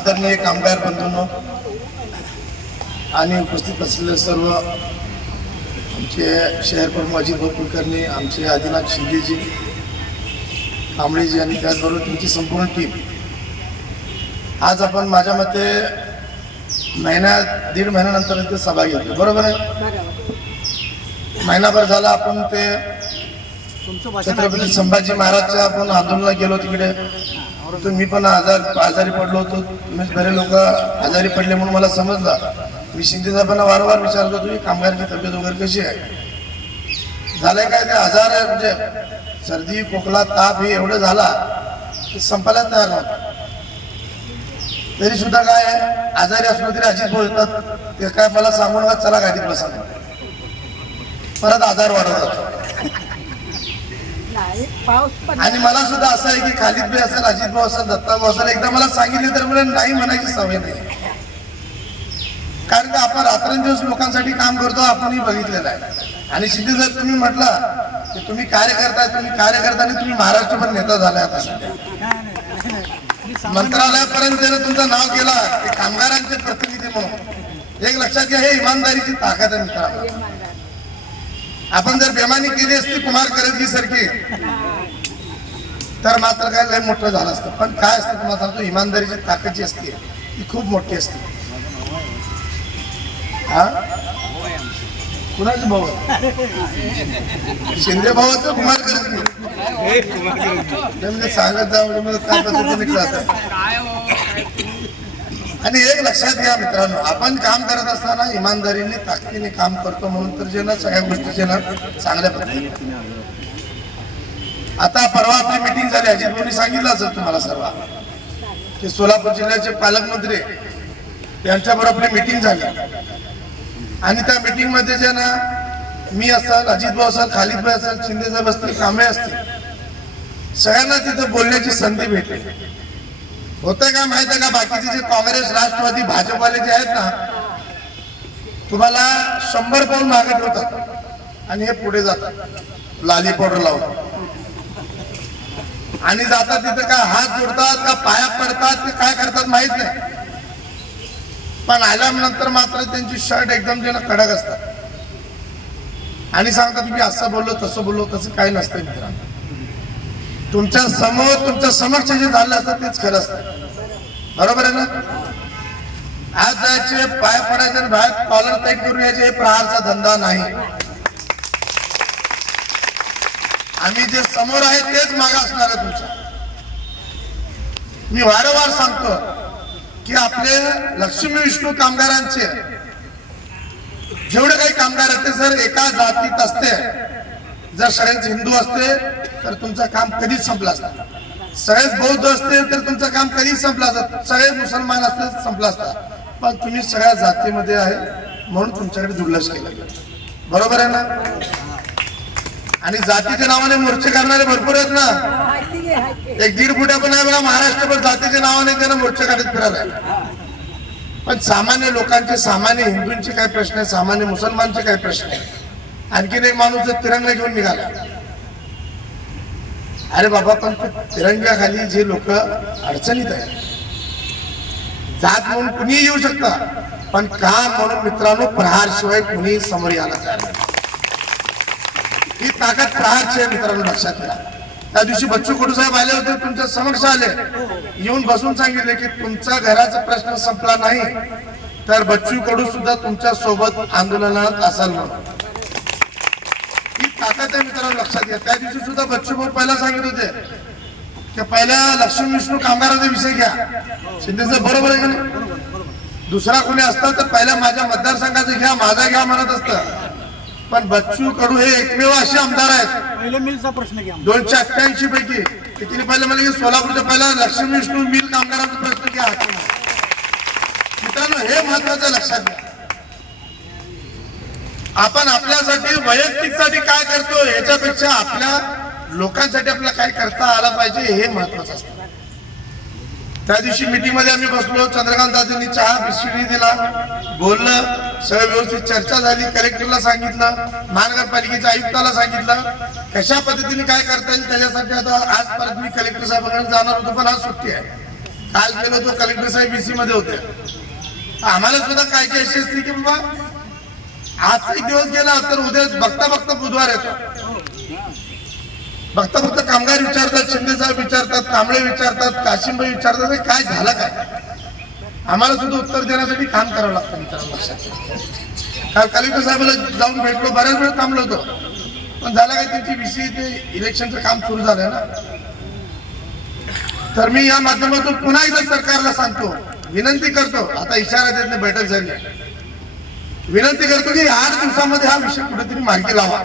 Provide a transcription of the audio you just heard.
आदरणीय कामगार बंधूंनो आणि उपस्थित असलेले सर्व आमचे शहर प्रमुख अजित भाऊ कुलकर्णी, आमचे आदिनाथ शिंदेजी, कांबळेजी आणि त्याचबरोबर तुमची संपूर्ण टीम, आज आपण माझ्या मते दीड महिन्यानंतर इथे सभा घेतली, बरोबर आहे? महिनाभर झाला आपण ते छत्रपती संभाजी महाराजच्या आपण आंदोलनाला गेलो तिकडे. मी पण आजारी पडलो होतो. बरे लोक आजारी पडले म्हणून मला समजलं. मी शिंदे साहेबांना वारंवार विचारत होतो की कामगारांची तब्येत वगैरे कशी आहे, झालंय काय ते आजार आहे, म्हणजे सर्दी खोकला ताप हे एवढं झाला की संपायला तयार नव्हता. तरी सुद्धा काय आजारी असलो तरी अजित भाऊ येतात, ते काय मला सांगून चला गाडीत बसा, परत आजार वाढवतात. आणि मला सुद्धा असं आहे की खालीद भाई असेल, अजित भाऊ असेल, दत्ता भाऊ असेल, एकदा मला सांगितले तर मला नाही म्हणायची सवय नाही. कारण का आपण रात्रंदिवस लोकांसाठी काम करतो, आपणही बघितलेलं आहे. आणि शिंदे साहेब तुम्ही म्हटलं की तुम्ही कार्यकर्ता आणि तुम्ही महाराष्ट्रभर नेता झालाय. आता सध्या मंत्रालयापर्यंत तुमचं नाव केला की कामगारांचे प्रतिनिधी म्हणून. एक लक्षात घ्या, हे इमानदारीची ताकद आहे मित्रांनो. आपण जर बेमानी केली असती कुमार करजगी सारखी तर मात्र काय लय मोठं झालं असतं. पण काय असतं तुम्हाला सांगतो, इमानदारीची ताकद जी असते ती खूप मोठी असते. हा कुणाचे भाऊ शिंदे भाऊ तर कुमार करजगी सांगत जा म्हणजे काय पद्धतीने कळत. आणि एक लक्षात घ्या मित्रांनो, आपण काम करत असताना इमानदारीने ताकदीने काम करतो म्हणून तर जे ना सगळ्या गोष्टीचे ना चांगल्या पद्धतीने. आता परवा आपली मीटिंग झाली, अजित भाऊंनी सांगितलं असेल तुम्हाला सर्व की सोलापूर जिल्ह्याचे पालकमंत्री यांच्याबरोबर आपली मीटिंग झाली. आणि त्या मीटिंग मध्ये जे ना मी असेल, अजित भाऊ असेल, खालीद भाई असेल, शिंदे साहेब असतील, कांबळे असतील, सगळ्यांना तिथे बोलण्याची संधी भेटली. होतं का माहित आहे का, बाकीचे जे काँग्रेस, राष्ट्रवादी, भाजपवाले जे आहेत ना, तुम्हाला 100 पाऊल मागे ठेवतात आणि हे पुढे जातात लाली पावडर लावून. आणि जातात तिथे काय हात जोडतात का पाया पडतात ते काय करतात माहित नाही. पण आल्यानंतर मात्र त्यांची शर्ट एकदम जे ना कडक असतात आणि सांगतात तुम्ही असं बोललो तसं बोललो. तसं काही नसतं मित्रांनो. तुमच्या समोर तुमच्या समक्ष जे झालं असतं तेच खरं असतं, बरोबर आहे ना? आज जायचे पाय पडायचे आणि बाहेर कॉलर टाईट करून यायचे, हे प्रहारचा धंदा नाही. आम्ही जे समोर आहे तेच मागे असणार आहे तुमच्या. मी वारंवार सांगतो की आपले लक्ष्मी विष्णू कामगारांचे जेवढे काही कामगार आहेत ते सर एका जातीत असते. जर सगळेच हिंदू असते तर तुमचं काम कधीच संपलं असतं. सगळेच बौद्ध असते तर तुमचं काम कधीच संपलं असतं. सगळे मुसलमान असते संपलं असतं. पण तुम्ही सगळ्या जातीमध्ये आहे म्हणून तुमच्याकडे दुर्लक्ष केलं गेलं, बरोबर आहे ना? आणि जातीच्या नावाने मोर्चे करणारे भरपूर आहेत ना. 1-1.5 फुटा पण आहे बघा महाराष्ट्रभर जातीच्या नावाने त्यांना मोर्चे काढत फिरायला. पण सामान्य लोकांचे, सामान्य हिंदूंचे काय प्रश्न आहे, सामान्य मुसलमानचे काय प्रश्न आहे. आणखीन एक माणूस तिरंगा घेऊन निघाला. अरे बाबा, पण तिरंग्याखाली जे लोक अडचणीत आहेत, जात म्हणून कुणी येऊ शकता, पण काम म्हणून मित्रांनो प्रहार शिवाय कुणी समोर यायला तयार नाही. ही ताकद प्रहारची आहे मित्रांनो, लक्षात घ्या. त्या दिवशी बच्चू कडू साहेब आले होते, तुमच्या समक्ष आले, येऊन बसून सांगितले की तुमचा घराचा प्रश्न संपला नाही तर बच्चू कडू सुद्धा तुमच्या सोबत आंदोलनात असाल म्हणून. ही ताकद आहे मित्रांनो, लक्षात घ्या. त्या दिवशी सुद्धा बच्चू भाऊ पहिला सांगित होते की पहिल्या लक्ष्मी विष्णू कामगाराचा विषय घ्या. शिंदे साहेब बरोबर आहे का नाही? दुसरा कोणी असता तर पहिल्या माझ्या मतदारसंघाचा घ्या, माझा घ्या म्हणत असतं. पण बच्चू कडू हे एकमेव असे आमदार आहेत, 288 पैकी किती पहिले मला की सोलापूरच्या पहिला लक्ष्मी विष्णू मिल कामगारांचा प्रश्न घ्या. मित्रांनो, हे महत्वाचं लक्षात घ्या. आपण आपल्यासाठी वैयक्तिक साठी काय करतो याच्यापेक्षा आपल्या लोकांसाठी आपल्याला काय करता आलं पाहिजे हे महत्वाचं असतं. त्या दिवशी मीटिंग मध्ये आम्ही बसलो, चंद्रकांत दादांनी चहा बिस्किट दिला, बोललं, सगळं व्यवस्थित चर्चा झाली. कलेक्टरला सांगितलं, महानगरपालिकेच्या आयुक्ताला सांगितलं कशा पद्धतीने काय करता येईल त्याच्यासाठी. आता आज परत मी कलेक्टर साहेबांकडे जाणार होतो पण आज सुट्टी आहे. काल गेलो तो कलेक्टर साहेब बीसी मध्ये होते, आम्हाला सुद्धा काय काय अशी असते की बाबा आजचा एक दिवस गेला तर उद्या बघता बघता बुधवार येतो, बघता बघता कामगार विचारतात, शिंदे साहेब विचारतात, कांबळे विचारतात, काशिमभाई विचारतात, काय झालं काय, आम्हाला सुद्धा उत्तर देण्यासाठी काम करावं लागतं मित्रांनो लक्षात. काल कलेक्टर साहेबाला जाऊन भेटलो, बऱ्याच वेळ थांबलो होतो, पण झालं काय त्यांची बीसी ते इलेक्शनचं काम सुरू झालं ना. तर मी या माध्यमातून पुन्हा एकदा सरकारला सांगतो, विनंती करतो, आता इशारा देत नाही, बैठक झाली, विनंती करतो की 8 दिवसामध्ये हा विषय कुठेतरी मार्गी लावा.